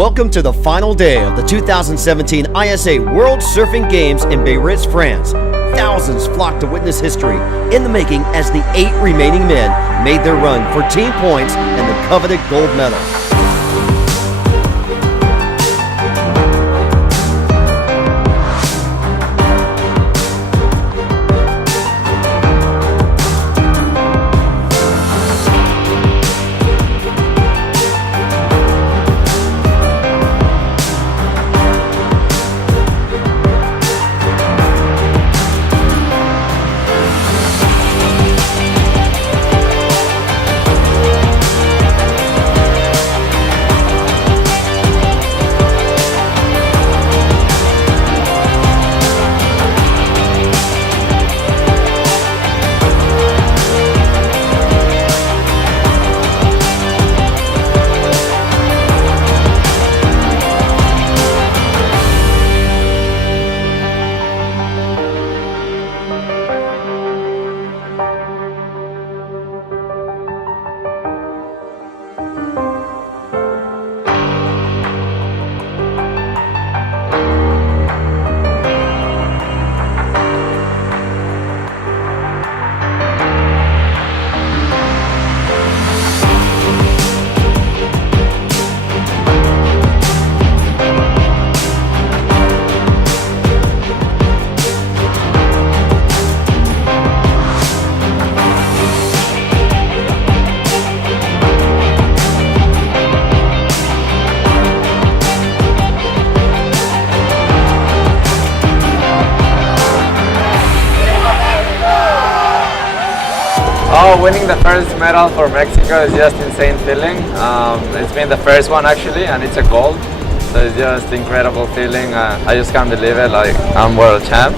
Welcome to the final day of the 2017 ISA World Surfing Games in Biarritz, France. Thousands flocked to witness history in the making as the 8 remaining men made their run for team points and the coveted gold medal. Oh, winning the first medal for Mexico is just insane feeling. It's been the first one actually, and it's a gold. So it's just incredible feeling. I just can't believe it, like I'm world champ.